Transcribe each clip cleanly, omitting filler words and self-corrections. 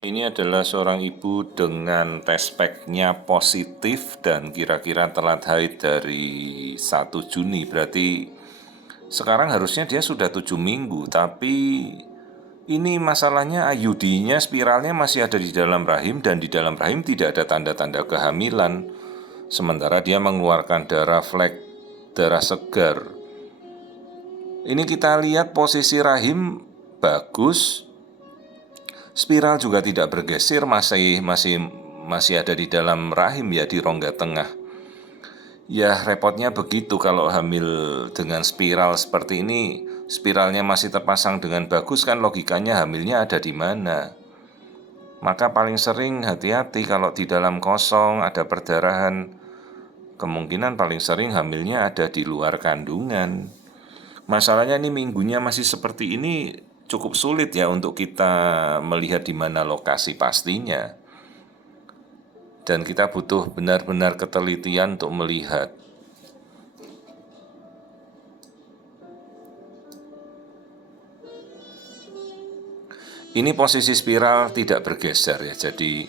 Ini adalah seorang ibu dengan test pack-nya positif dan kira-kira telat haid dari 1 Juni. Berarti sekarang harusnya dia sudah 7 minggu, tapi ini masalahnya IUD-nya, spiralnya masih ada di dalam rahim dan di dalam rahim tidak ada tanda-tanda kehamilan. Sementara dia mengeluarkan darah flek, darah segar. Ini kita lihat posisi rahim bagus, spiral juga tidak bergeser, masih ada di dalam rahim ya, di rongga tengah. Ya repotnya begitu kalau hamil dengan spiral seperti ini. Spiralnya masih terpasang dengan bagus, kan logikanya hamilnya ada di mana. Maka paling sering hati-hati kalau di dalam kosong ada perdarahan. Kemungkinan paling sering hamilnya ada di luar kandungan. Masalahnya ini minggunya masih seperti ini, cukup sulit ya untuk kita melihat di mana lokasi pastinya. Dan kita butuh benar-benar ketelitian untuk melihat. Ini posisi spiral tidak bergeser ya. Jadi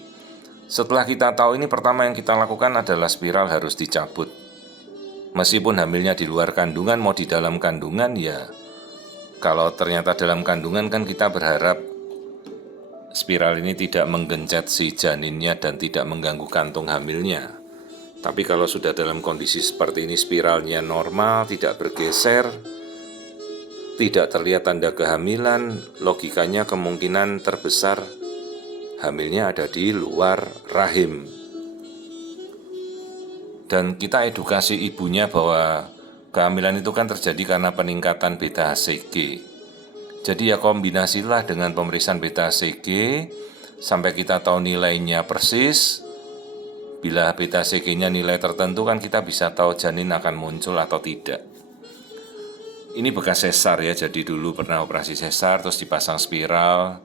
setelah kita tahu ini, pertama yang kita lakukan adalah spiral harus dicabut. Meskipun hamilnya di luar kandungan, mau di dalam kandungan ya. Kalau ternyata dalam kandungan kan kita berharap spiral ini tidak menggencet si janinnya dan tidak mengganggu kantung hamilnya. Tapi kalau sudah dalam kondisi seperti ini, spiralnya normal, tidak bergeser, tidak terlihat tanda kehamilan, logikanya kemungkinan terbesar hamilnya ada di luar rahim. Dan kita edukasi ibunya bahwa kehamilan itu kan terjadi karena peningkatan beta HCG. Jadi ya kombinasilah dengan pemeriksaan beta HCG sampai kita tahu nilainya persis. Bila beta HCG-nya nilai tertentu kan kita bisa tahu janin akan muncul atau tidak. Ini bekas sesar ya, jadi dulu pernah operasi sesar terus dipasang spiral.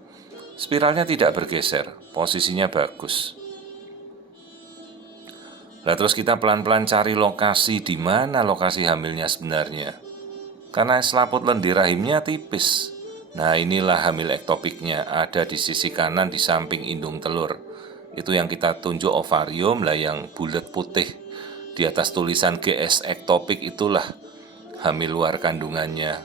Spiralnya tidak bergeser, posisinya bagus. Nah terus kita pelan-pelan cari lokasi di mana lokasi hamilnya sebenarnya. Karena selaput lendir rahimnya tipis. Nah inilah hamil ektopiknya, ada di sisi kanan di samping indung telur. Itu yang kita tunjuk ovarium lah, yang bulat putih. Di atas tulisan GS ektopik itulah hamil luar kandungannya.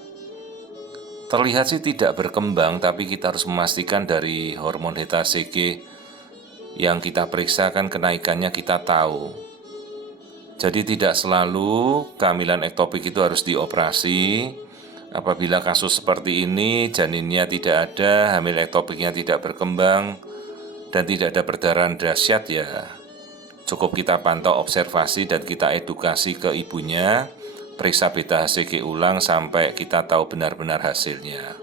Terlihat sih tidak berkembang, tapi kita harus memastikan dari hormon beta HCG yang kita periksa kan kenaikannya kita tahu. Jadi tidak selalu kehamilan ektopik itu harus dioperasi. Apabila kasus seperti ini, janinnya tidak ada, hamil ektopiknya tidak berkembang, dan tidak ada perdarahan dahsyat ya, cukup kita pantau observasi dan kita edukasi ke ibunya, periksa beta HCG ulang sampai kita tahu benar-benar hasilnya.